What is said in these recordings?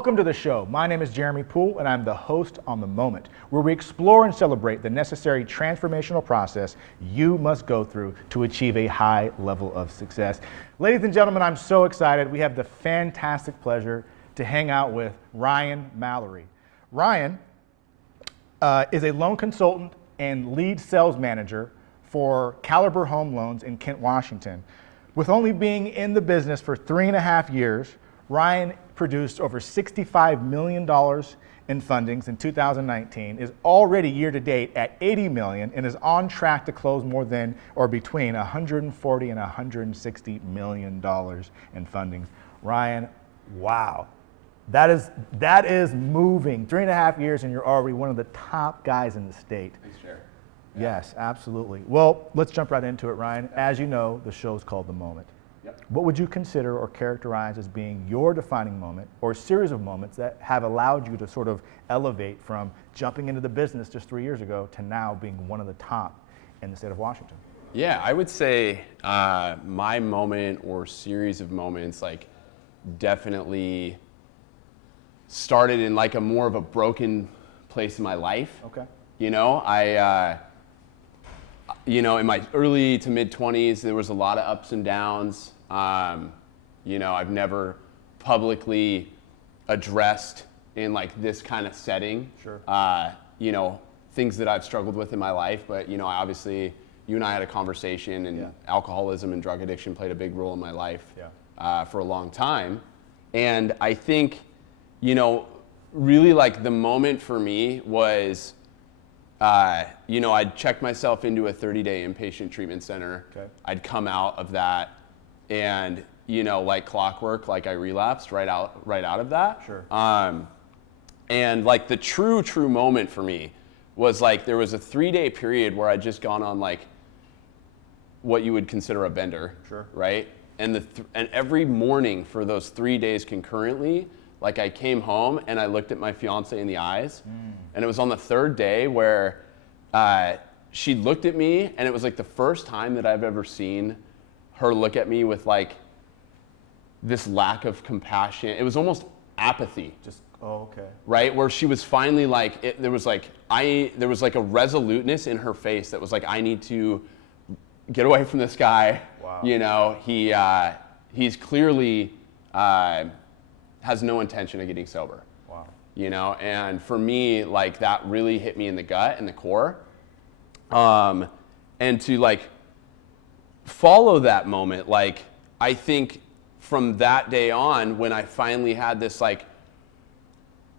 Welcome to the show. My name is Jeramy Poole, and I'm the host on The Moment, where we explore and celebrate the necessary transformational process you must go through to achieve a high level of success. Ladies and gentlemen, I'm so excited. We have the fantastic pleasure to hang out with Ryan Mallory. Ryan is a loan consultant and lead sales manager for Caliber Home Loans in Kent, Washington. With only being in the business for 3.5 years, Ryan produced over $65 million in fundings in 2019, is already year to date at $80 million, and is on track to close more than or between $140 and $160 million in fundings. Ryan, wow. That is moving. 3.5 years and you're already one of the top guys in the state. Thanks, Jerry. Yes, absolutely. Well, let's jump right into it, Ryan. As you know, the show's called The Moment. Yep. What would you consider or characterize as being your defining moment or a series of moments that have allowed you to sort of elevate from jumping into the business just 3 years ago to now being one of the top in the state of Washington? Yeah, I would say my moment or series of moments definitely started in a more of a broken place in my life. Okay. In my early to mid 20s, there was a lot of ups and downs. I've never publicly addressed in this kind of setting, Sure. Things that I've struggled with in my life. But, obviously you and I had a conversation, and alcoholism and drug addiction played a big role in my life for a long time. And I think, really the moment for me was, I'd checked myself into a 30-day inpatient treatment center. Okay. I'd come out of that, and like clockwork, I relapsed right out of that. Sure. And the true moment for me was there was a 3-day period where I'd just gone on what you would consider a bender. Sure. Right. And every morning for those 3 days concurrently, I came home and I looked at my fiance in the eyes, and it was on the 3rd day where she looked at me, and it was the first time that I've ever seen her look at me with this lack of compassion. It was almost apathy. Okay. Right, where she was finally there was a resoluteness in her face that was I need to get away from this guy. Wow. He's clearly has no intention of getting sober. Wow. And for me, that really hit me in the gut and the core. And to follow that moment, I think from that day on, when I finally had this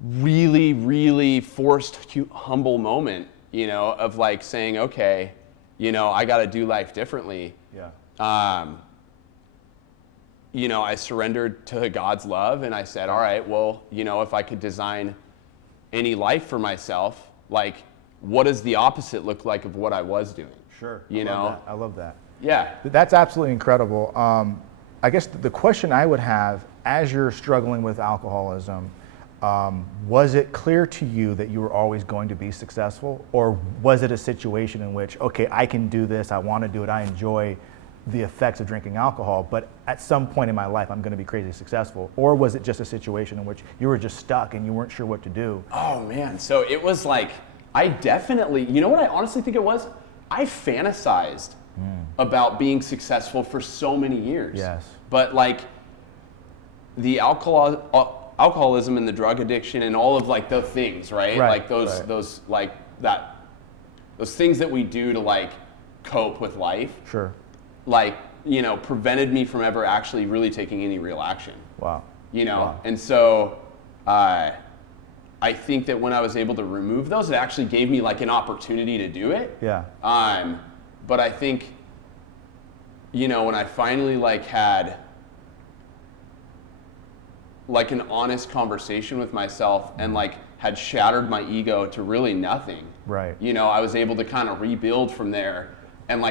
really, really forced, humble moment, of saying, okay, I got to do life differently. Yeah. I surrendered to God's love, and I said, all right, well, if I could design any life for myself, what does the opposite look like of what I was doing? Sure. I love that. Yeah. That's absolutely incredible. I guess the question I would have, as you're struggling with alcoholism, was it clear to you that you were always going to be successful? Or was it a situation in which, okay, I can do this, I want to do it, I enjoy the effects of drinking alcohol, but at some point in my life I'm going to be crazy successful? Or was it just a situation in which you were just stuck and you weren't sure what to do? Oh man, so it was I definitely, what I honestly think it was? I fantasized about being successful for so many years. Yes. But the alcoholism and the drug addiction and all of the things, right? Right. Those things that we do to cope with life. Sure. Prevented me from ever actually really taking any real action. Wow. Wow. And so I think that when I was able to remove those, it actually gave me an opportunity to do it. Yeah. But I think, when I finally had an honest conversation with myself and had shattered my ego to really nothing. Right. I was able to kind of rebuild from there. And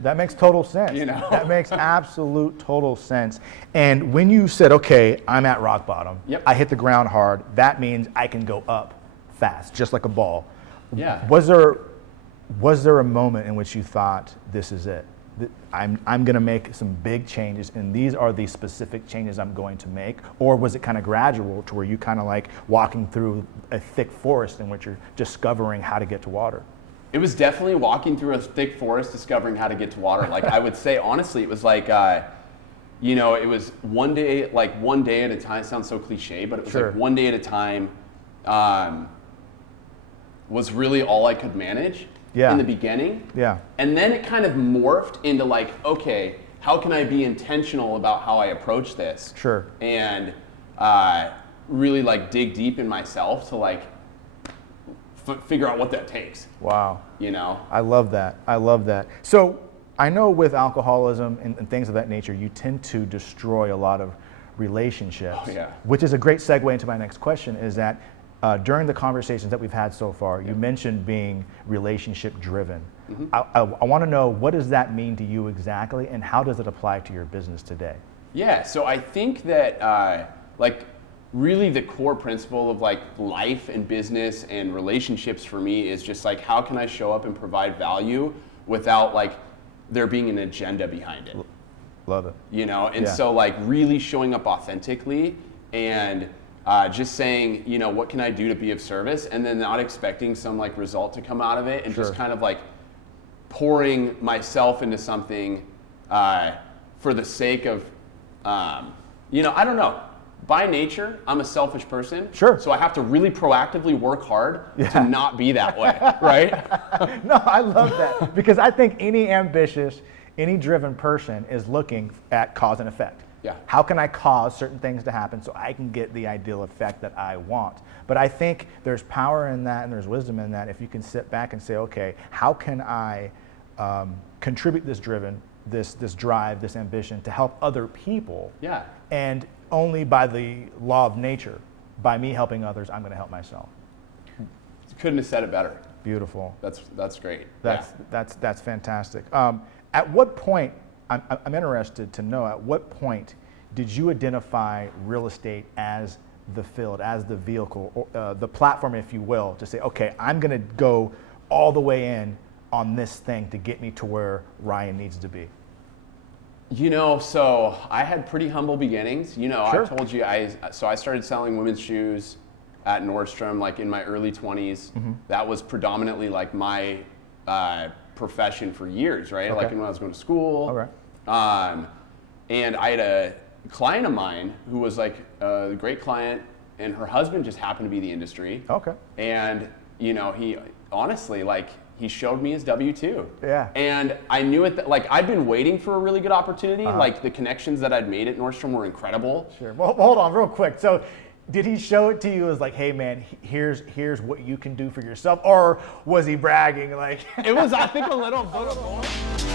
that makes total sense. That makes absolute total sense. And when you said, okay, I'm at rock bottom, yep. I hit the ground hard, that means I can go up fast, just like a ball. Yeah. Was there a moment in which you thought, this is it? I'm going to make some big changes, and these are the specific changes I'm going to make? Or was it kind of gradual to where you kind of like walking through a thick forest in which you're discovering how to get to water? It was definitely walking through a thick forest, discovering how to get to water. Like I would say, honestly, it was like, you know, it was one day at a time. It sounds so cliche, but it was like one day at a time was really all I could manage in the beginning. Yeah. And then it kind of morphed into like, okay, how can I be intentional about how I approach this? Sure. And really like dig deep in myself to like figure out what that takes. Wow. You know? I love that. I love that. So I know with alcoholism and things of that nature, you tend to destroy a lot of relationships. Oh, yeah. Which is a great segue into my next question, is that during the conversations that we've had so far, you mentioned being relationship driven. Mm-hmm. I want to know, what does that mean to you exactly, and how does it apply to your business today? Yeah, so I think that like really the core principle of like life and business and relationships for me is just like, how can I show up and provide value without like there being an agenda behind it? Love it. You know, and so like really showing up authentically and just saying, you know, what can I do to be of service, and then not expecting some like result to come out of it, and just kind of like pouring myself into something for the sake of, you know, I don't know. By nature, I'm a selfish person. Sure. So I have to really proactively work hard to not be that way, right? No, I love that, because I think any ambitious, any driven person is looking at cause and effect. Yeah. How can I cause certain things to happen so I can get the ideal effect that I want? But I think there's power in that and there's wisdom in that if you can sit back and say, okay, how can I contribute this drive, this ambition to help other people? Yeah. And only by the law of nature, by me helping others, I'm going to help myself. Couldn't have said it better. Beautiful. That's great. That's fantastic. At what point, I'm interested to know, at what point did you identify real estate as the field, as the vehicle, or, the platform, if you will, to say, okay, I'm going to go all the way in on this thing to get me to where Ryan needs to be? You know, so I had pretty humble beginnings. You know, I told you, I started selling women's shoes at Nordstrom like in my early 20s. Mm-hmm. That was predominantly like my profession for years, right? Like when I was going to school. Okay. And I had a client of mine who was like a great client, and her husband just happened to be the industry. Okay. And, you know, he honestly, like, he showed me his W-2. Yeah. And I knew it, like, I'd been waiting for a really good opportunity. Like, the connections that I'd made at Nordstrom were incredible. Sure. Well, hold on real quick. So did he show it to you as like, hey man, here's what you can do for yourself? Or was he bragging? Like, it was, I think, a little bit of both.